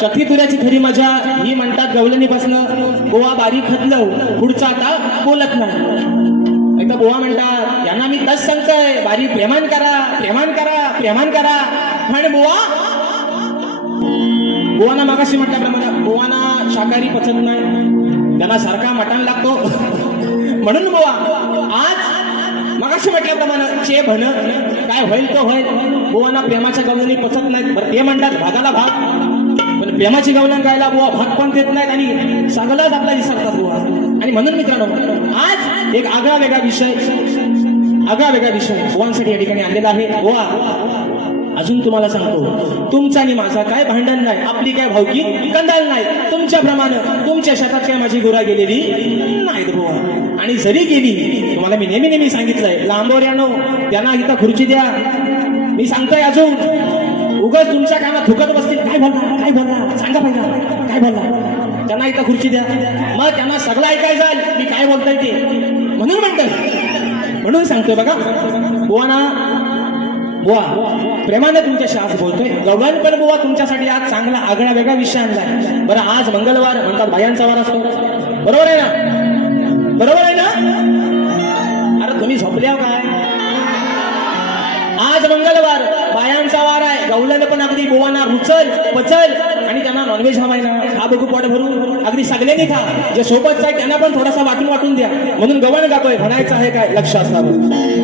चक्री तुऱ्याची खरी मजा ही म्हणतात गवलनी गवलनीपासनं गोवा बारीक खतलं पुढचा आता बोलत नाही. एकदा गोवा म्हणतात यांना मी तस सांगतोय बारीक प्रेमान करा प्रेमान करा प्रेमान करा. म्हण गोवा गोवाना मागाशी म्हटल्याप्रमाणे गोवाना शाकाहारी पचत नाही. त्यांना सारखा मटण लागतो. म्हणून गोवा आज मागाशी म्हटल्याप्रमाणे चे भन काय होईल तो होईल. गोवाना प्रेमाच्या गवलनी पचत नाहीत. ते म्हणतात भागाला भाग. प्रेमाची गवलन गायला बुवा भाग पण देत नाहीत आणि सगळंच आपला विसरतात बुवा. आणि म्हणून मित्रांनो आज एक आगळा वेगळा विषय आगळा वेगळा विषय बुवांसाठी या ठिकाणी आणलेला आहे. बुवा अजून तुम्हाला सांगतो तुमचा आणि माझा काय भांडण नाही आपली काय भावकी कंदाल नाही तुमच्याप्रमाणे तुमच्या शेतात काय माझी गुरा गेलेली नाहीत बुवा. आणि जरी गेली तुम्हाला मी नेहमी नेहमी सांगितलंय लांबोऱ्यानो त्यांना इथं खुर्ची द्या. मी सांगतोय अजून उगाच तुमच्या कामात थुकत बसतील काय काय बोलला सांगा पहिला. काय बोलला त्यांना इथं खुर्ची द्या. मग त्यांना सगळं ऐकायचं मी काय बोलताय ते? म्हणून म्हणतात म्हणून सांगतोय बघा. बुवाना बुवा प्रेमाने तुमच्याशी आज बोलतोय. गवळण पण बुवा तुमच्यासाठी आज चांगला आगळा वेगळा विषय आणलाय. बरं आज मंगळवार म्हणतात भायांचा वार असतो. बरोबर आहे ना? बरोबर आहे ना? अरे तुम्ही झोपल्या काय? आज मंगळवार. बायांचा वार आहे. गवल्यानं पण अगदी बोवाना रुचल पचल. आणि त्यांना नॉनव्हेज हवाय ना. हा बघू पोट भरून. अगदी सगळ्यांनी खा. जे सोबतचा आहे त्यांना पण थोडासा वाटून वाटून द्या. म्हणून गवण गातोय. म्हणायचं आहे काय? लक्ष असावं.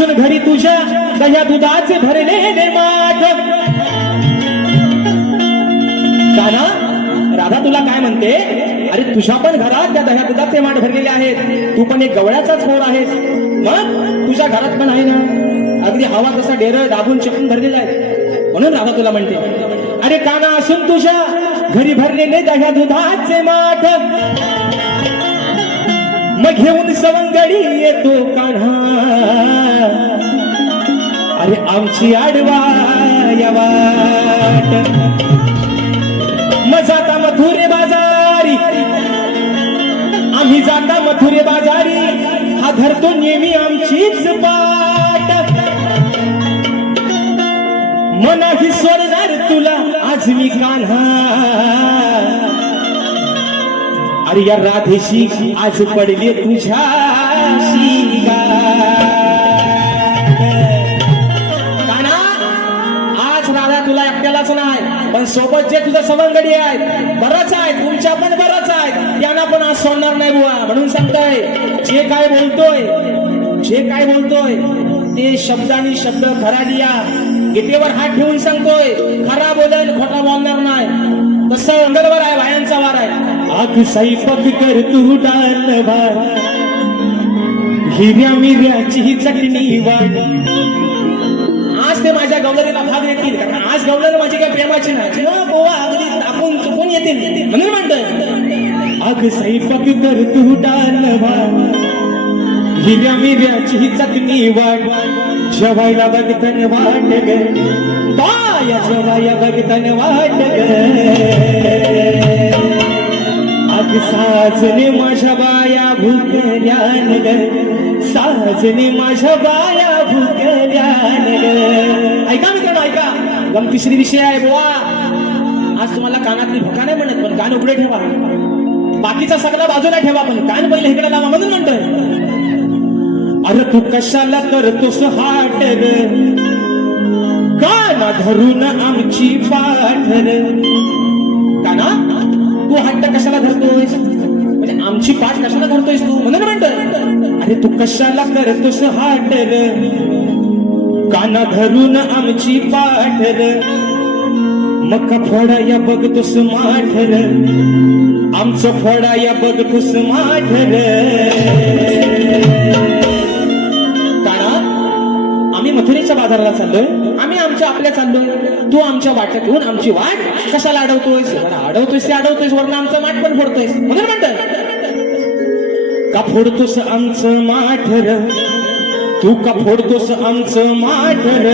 असून घरी तुझ्या दह्या दुधाचे भरलेले माठ. काना राधा तुला काय म्हणते? अरे तुझ्या पण घरात त्या दह्या दुधाचे माठ भरलेले आहेत. तू पण एक गवळ्याचाच पोर आहेस. मग तुझ्या घरात पण आहे ना? अगदी हवा तसा डेरळ दाबून चिकून भरलेला आहे. म्हणून राधा तुला म्हणते अरे काना असून तुझ्या घरी भरलेले दह्या दुधाचे माठ. मग घेऊन सवंगडी येतो कान्हा. अरे आमची आडवा या वाट. मग जाता मथुरे बाजारी. आम्ही जाता मथुरे बाजारी. हा धरतो नेहमी आमचीच पाट. मनाही सोडणार तुला आज मी कान्हा. अरे या राधेशी आज पडली तुझ्या सोबत जे तुझं सवंगडी आहेत बरंच आहेत तुमच्या पण बरंच आहे त्यांना पण आज सोडणार नाही बुवा. म्हणून सांगताय जे काय बोलतोय जे काय बोलतोय ते शब्दानी शब्द खरा लिया गीतेवर हात ठेवून सांगतोय खरा बोलेल खोटा बोलणार नाही. तसं मंगळवार आहे बायांचा वार आहे. आग स्वयंपाक कर तू डाल भात हिरव्या मिरयाची चटणी वाढ आज ते माझ्या गवलरीला भाग येतील कारण आज गवलर माझी काही प्रेमाची नाही. बोवा गोवा अगदी आपण चुकून येतील म्हणून म्हणतोय. अग स्वयंपाक तर तू डाल भात हिरव्या चटणी वाट जेवायला बघतन वाट ग. बाया जेवाया बघतन वाट ग. अग साजने माझ्या बाया भुकल्यान ग. साजने माझ्या बाया ऐका मित्रांनो ऐका. गमतीश्री विषय आहे बुवा. आज तुम्हाला कानातली भुका नाही म्हणत पण कान उघडे ठेवा. बाकीचा सगळा बाजूला ठेवा पण कान पहिले इकडे लावा म्हणून म्हणतोय. अरे तू कशाला करतोस हाट ग काना धरून आमची पाठर काना तू हट्ट कशाला धरतोयस? म्हणजे आमची पाठ कशाला धरतोयस तू? म्हणून म्हणतोय. अरे तू कशाला करतोस हाट ग काना धरून आमची पाठर. मका फोडाया बघतोस माठर. आमचं फोडाया बघतोस माठर. काना आम्ही मथुरेच्या बाजाराला चाललोय. आम्ही आमच्या आपल्या चाललोय. तू आमच्या वाट्यात घेऊन आमची वाट कशाला अडवतोयस? अडवतोयस ते अडवतोयस वरून आमचं माठ पण फोडतोयस. म्हणून म्हणतोय. का फोडतोस आमचं माठर? तू का फोडतोस आमचं माठर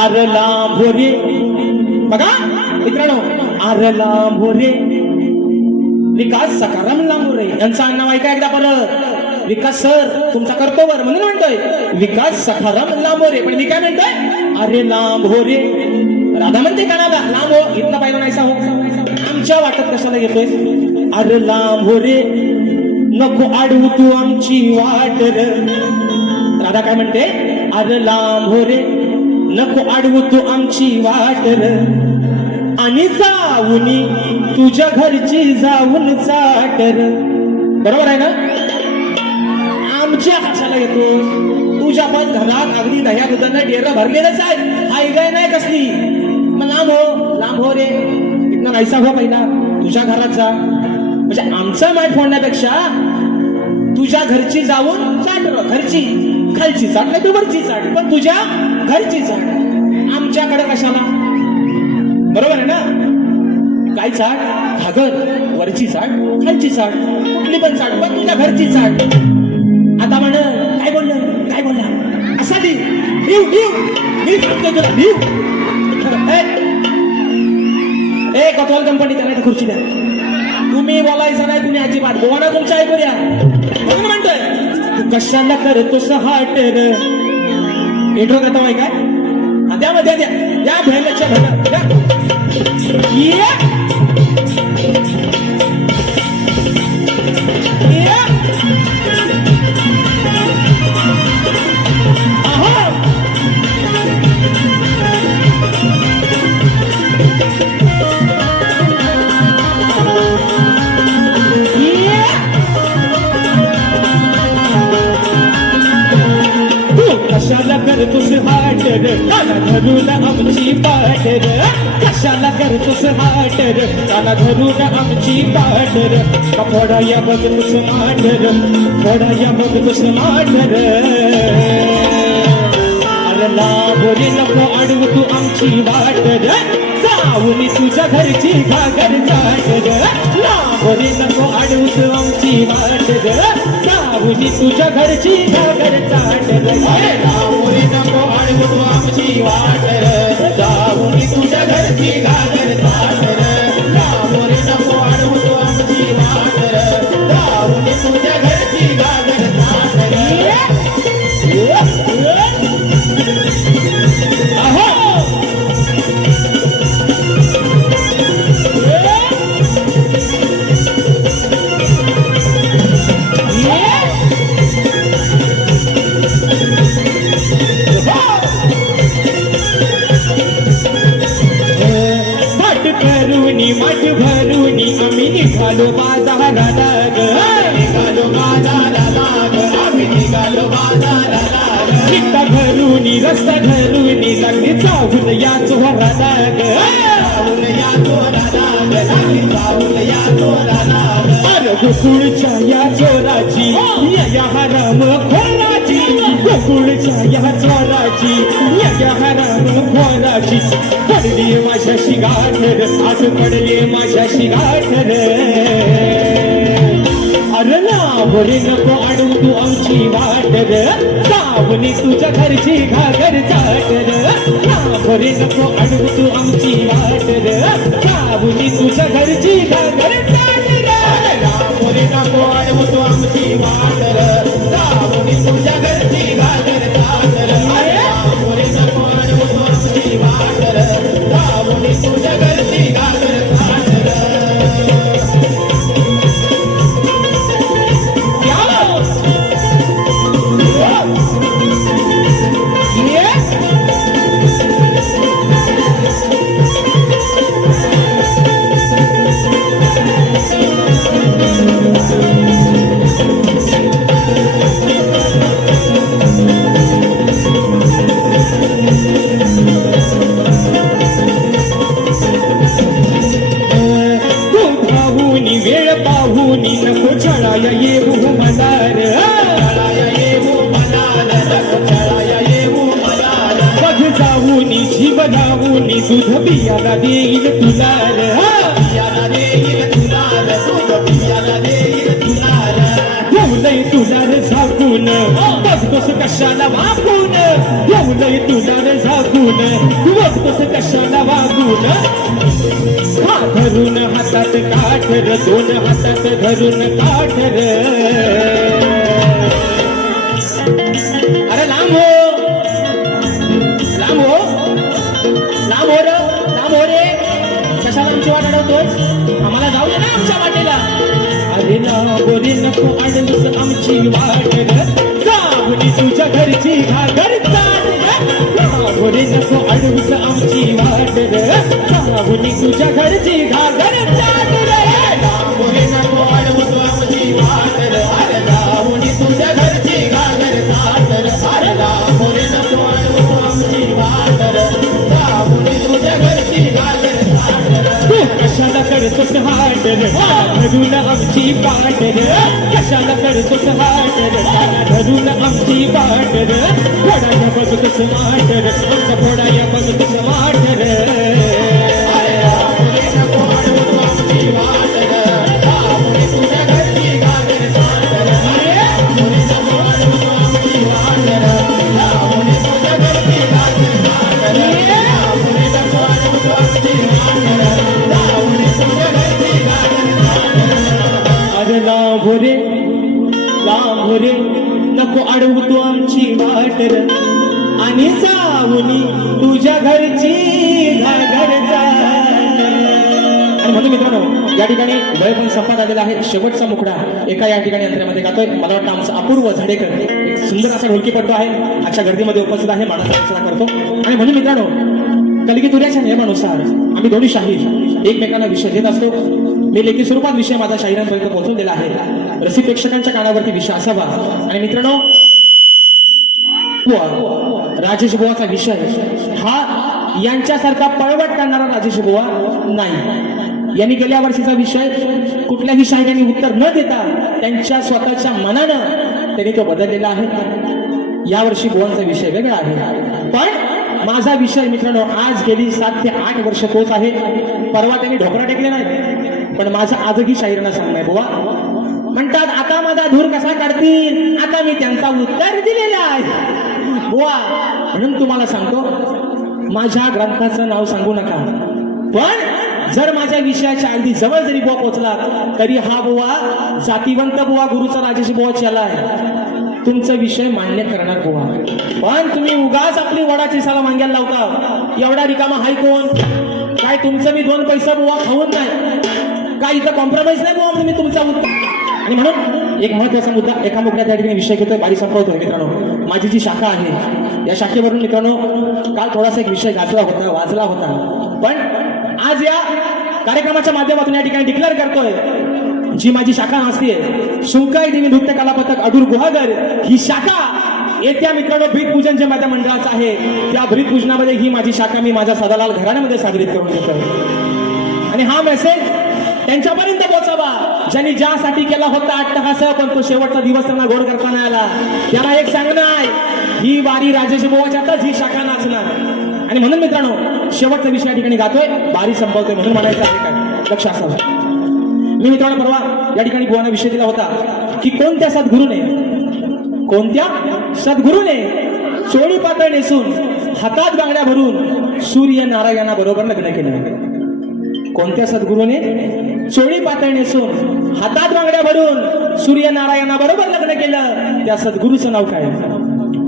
आरला भोरे. बघा मित्रांनो आरला भोरे. विकास सकाराम लांबोरे यांचं नाव ऐका एकदा परत. विकास सर तुमचा कर्तव्य म्हणून म्हणतोय. विकास सखाराम लांबोरे. पण मी काय म्हणतोय? अरे लांबोरे राधा म्हणते का राधा लांब हो इथला पाहिला नाहीसा हो आमच्या वाटत कशाला येतोय? अरे लांबोरे नको आडवू तू आमची वाट र. राधा काय म्हणते? अरे लांबोरे हो नको आडवू तू आमची वाट आणि जाऊनी तुझ्या घरची जाऊन चाटर बरोबर आहे ना? आमच्या हाताला येतो. तुझ्या पण घरात अगदी दह्या दुधांना डेरा भरलेलंच आहे. हाय गाय नाही कसली? मग लांब हो. लांब हो रे. इथनं नाहीसा हो पहिला. तुझ्या घरात जा. म्हणजे आमचा माठ फोडण्यापेक्षा तुझ्या घरची जाऊन चाट घरची खालची चाट नाही तू वरची चाट पण तुझ्या घरची चाट. आमच्याकडे कशाला? बरोबर आहे ना? काय चाट? घागर वरची चाट खालची चाट. कुठली पण चाट पण तुझ्या घरची चाट. आता म्हण काय बोललं? काय बोलला? असा दे. लिव लिव मी सांगतो तुला लिव ए. कथवाल कंपनी त्याला खुर्ची द्या. तुम्ही बोलायचं नाही तुम्ही अजिबात. बोला तुमच्या ऐकू द्या म्हणून म्हणतोय? तू कशाला करतोस हाट र? इंट्रो करता माहिती काय? हा, द्या मग द्या द्या. द्या भयलक्ष हाटर काना धरून आमची पाटर कशाला करतोस हाटर काना धरून आमची पाटर कपडा या बघतोस माटर कपडा या बघतोस माटर अरे लाभोरी नको अडवू तू आमची वाटर जाऊन तुझ्या घरची घागर चाटर लाभोरी नको अडवू तू आमची वाटर जाऊन तुझ्या घरची घागर चाटर लाभोरी नको तू आमची वाटर जाऊन तुझ्या घरची घागर चाटर धरूनी या या चोराला ग लागली चावून या चोराला अरे गोकुळच्या या चोराची या हराम खोराची गोकुळच्या या चोराची या हराम खोराची पडली माझ्याशी गाठर आज पडली माझ्याशी गाठर अरे नको अडवू तू आमची वाट सावनी तुझ्या घरची घागर चाट घरी नको अडवू तू आमची वाटर सावनी तुझ्या घरची घागर पियाला देईल तुलार. पियाला देईल तुलार. रे. त्याला देईल तुलार. ठेवलंय तुलार रे झाकून. बघतोस कशाला वागून? ठेवलंय तुलार झाकून. झाकून बघतोस कशाला वागून? हा धरून हातात काठर दोन हातात धरून काठर. आमची आम्हाला जाऊ ना आमच्या वाटेला. अरे ना बोरी नको अडवूस आमची वाट जावली तुझ्या घरची घागर चाट बोरी नको आमची वाट जावली तुझ्या घरची घागर धरून आमची पाट र. कशाला करतोस हाट र? धरून आमची पाट र. फोडाया बघतोस माट र. आमच्या फोडाया बघतोस माट ठिकाणी वय पण संपात आलेला आहे. शेवटचा मुखडा एका या ठिकाणी यंत्रामध्ये गातोय. मला वाटतं आमचा अपूर्व झाडेकर एक सुंदर असा ढोलकीपट्टू आहे. आजच्या गर्दीमध्ये उपस्थित आहे. मानस करतो. आणि म्हणून मित्रांनो कलगीतुऱ्याच्या नियमानुसार आम्ही दोन्ही शाहीर एकमेकांना विषय देत असतो. मी लेखी स्वरूपात विषय माझा शाहिरांपर्यंत पोहोचवलेला आहे. रसिक प्रेक्षकांच्या कानावरती विषय असावा. आणि मित्रांनो राजेश बुवाचा विषय हा यांच्यासारखा पळवट करणारा राजेश बुवा नाही. यांनी गेल्या वर्षीचा विषय कुठल्याही शाळेने उत्तर न देता त्यांच्या स्वतःच्या मनानं त्यांनी तो बदललेला आहे. यावर्षी गोवांचा विषय वेगळा आहे. पण माझा विषय मित्रांनो आज गेली सात ते आठ वर्ष तोच आहे. परवा त्यांनी ढोकरा टेकले नाही पण माझा आजही शाहिरांना सांगणार आहे बुवा. म्हणतात आता माझा धूर कसा काढतील? आता मी त्यांचा उत्तर दिलेला आहे. बुवा म्हणून तुम्हाला सांगतो माझ्या ग्रंथाचं नाव सांगू नका. पण जर माझ्या विषयाच्या अगदी जवळ जरी बुवा पोहोचला तरी हा बुवा जातीवंत बुवा गुरुचा राजेश बुवा चला आहे. तुमचा विषय मान्य करणार बुवा. पण तुम्ही उगाच आपली वडाची साला मांग्याला लावता. एवढा रिकामा हाय कोण? काय तुमचं मी दोन पैसा बुवा खाऊन नाही. काय इथं कॉम्प्रोमाइज नाही बुवा मी तुमचा आणि म्हणून एक महत्त्वाचा मुद्दा एका मुद्द्यात त्या ठिकाणी विषय घेतोय बारी संपवतोय मित्रांनो. माझी जी शाखा आहे या शाखेवरून मित्रांनो काल थोडासा एक विषय गाजला होता वाजला होता. पण आज या कार्यक्रमाच्या माध्यमातून या ठिकाणी डिक्लेअर करतोय. जी माझी शाखा असते शुंकाई देवी नृत्य कला पथक अडूर गुहागर ही शाखा येत्या मित्रांनो भीतपूजन जे माझ्या मंडळाचं आहे त्या भीतपूजनामध्ये ही माझी शाखा मी माझ्या सदालाल घराण्यामध्ये साजरी करून घेतोय आणि हा मेसेज त्यांच्यापर्यंत पोहोचावा. ज्यांनी ज्यासाठी केला होता अट्टहास पण तो शेवटचा दिवस त्यांना गोड करताना आला. त्याला एक सांगणं आहे ही वारी राजेश बोवाच्यातच ही शाखा नाचणार. आणि म्हणून मित्रांनो शेवटचा विषय या ठिकाणी गातोय बारी संपवतोय म्हणून म्हणायचं आहे काय? लक्ष असावं. मी मित्रांनो परवा या ठिकाणी बुवाना विषय दिला होता की कोणत्या सद्गुरूने कोणत्या सद्गुरूने चोळी पातळ नेसून हातात बांगड्या भरून सूर्य नारायणा बरोबर लग्न केलं? कोणत्या सद्गुरूने चोळी पातळ नेसून हातात बांगड्या भरून सूर्य नारायणा बरोबर लग्न केलं? त्या सद्गुरूचं नाव काय?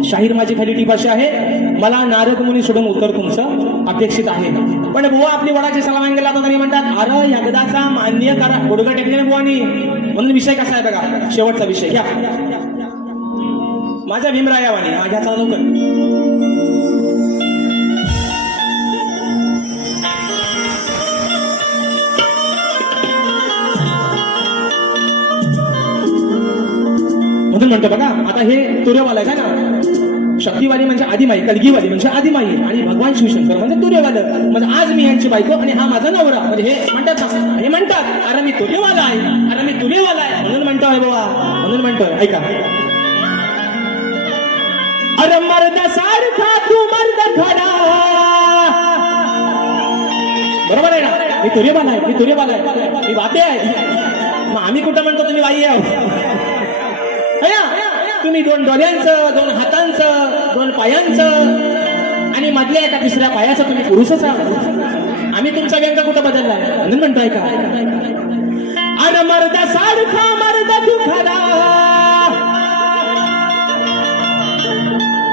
शाहीर माझी खाली टीपाशी आहे. मला नारद मुनी सोडून उत्तर तुमचं अपेक्षित आहे. पण बुवा आपली वडाची सलाम गेला तर तरी म्हणतात अरे यगदाचा मान्य करा गुडगा टेकले बुवानी. म्हणून विषय कसा आहे बघा शेवटचा विषय. घ्या. माझ्या भीमरायावानी हा घ्या चला लवकर म्हणून म्हणतो बघा आता हे तुर्यवाला आहे का ना? शक्तिवाली म्हणजे आदिमाई कलगीवाली म्हणजे आदिमाई आणि भगवान शिवशंकर म्हणजे तुर्यवाद म्हणजे आज मी यांची बायको आणि हा माझा नवरा. म्हणजे हे म्हणतात हे म्हणतात अरे मी तुर्यवाला आहे. अरे मी तुर्यवाला आहे. म्हणून म्हणतोय बाबा. म्हणून म्हणतोय ऐका. अरे मर्द सारखा तू मर्द खडा बरोबर आहे ना? मी तुर्यवाला आहे मी तुर्यवाला आहे. मी वाते आहे. मग आम्ही कुठं म्हणतो तुम्ही हो तुम्ही दोन डोळ्यांचं दोन हातांचं दोन पायांचं आणि मधल्या एका तिसऱ्या पायाचं तुम्ही पुरुषच आहात. आम्ही तुमचा व्यंग कुठं बदललाय म्हणून म्हणतोय का? अरे मर्दा सारखा मर्दा तू खरा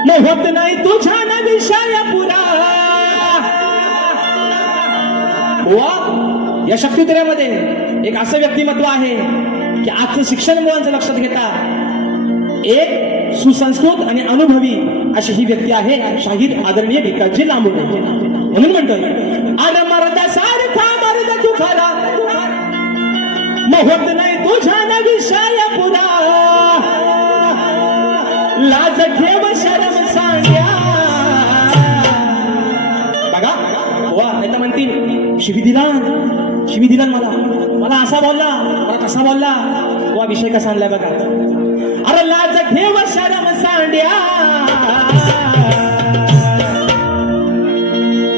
मोहत नाही तुझ्या ना विषय पुरा वा या शक्तित्र्यामध्ये एक असं व्यक्तिमत्व आहे की आजचं शिक्षण मुलांचं लक्षात घेता एक सुसंस्कृत आणि अनुभवी अशी ही व्यक्ती आहे शाहीर आदरणीय भिकाजी लांबून म्हणून म्हणतोय अरे मर्दा सारखा मर्द तू मोहत नाही तुझा ना विषय पुरा. लाज ठेव शरम सांग्या. बघा वा नाही तर म्हणतील शिवी दिला शिवी दिला मला. मला असा बोलला मला कसा बोलला. वा विषय कसा आणलाय बघा. अरे लाज ठेव शरम सांड्या.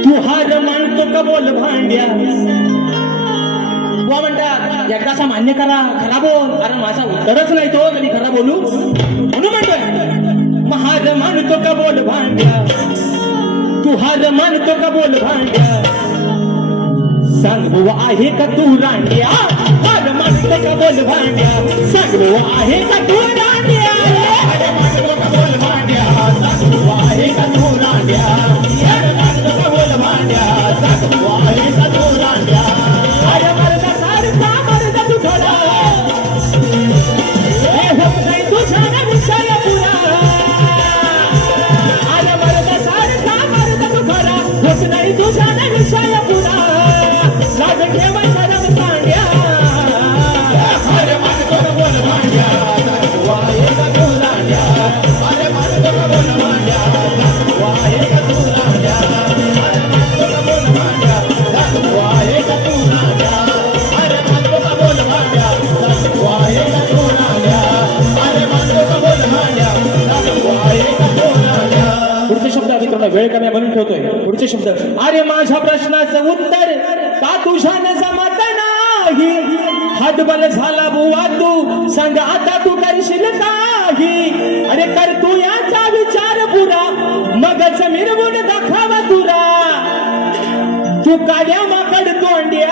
तू हार मानतो का बोल भांड्या? बुवा म्हणतात एकदाचा मान्य करा खरा बोल. कारण माझा उत्तरच नाही तो कधी खरा बोलू. म्हणून म्हणतोय महार मानतो का बोल भांड्या? तू हार मानतो का बोल भांड्या? सांग आहे का तू रांड्या? हार मानतो का बोल भांड्या? सांग आहे का तू रांड्या? हार मानतो का बोल भांड्या? सांग आहे का तू रांड्या? हार मानतो का बोल भांड्या? सांग आहे पुढचे अरे माझ्या प्रश्नाचं उत्तर का तुझ्यानं जमत नाही. हातबल झाला बुवा तू सांग आता तू करशील काही अरे कर तू याचा विचार पुरा मगच मिरवून दाखावा तुला. तू काड्या माकड तोंड्या.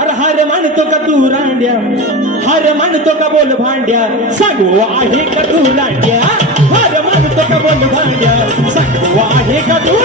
अरे हार मानतो का तू रांड्या? हार मानतो का बोल भांड्या? सांगू आहे का तू रांड्या? वाहे का तू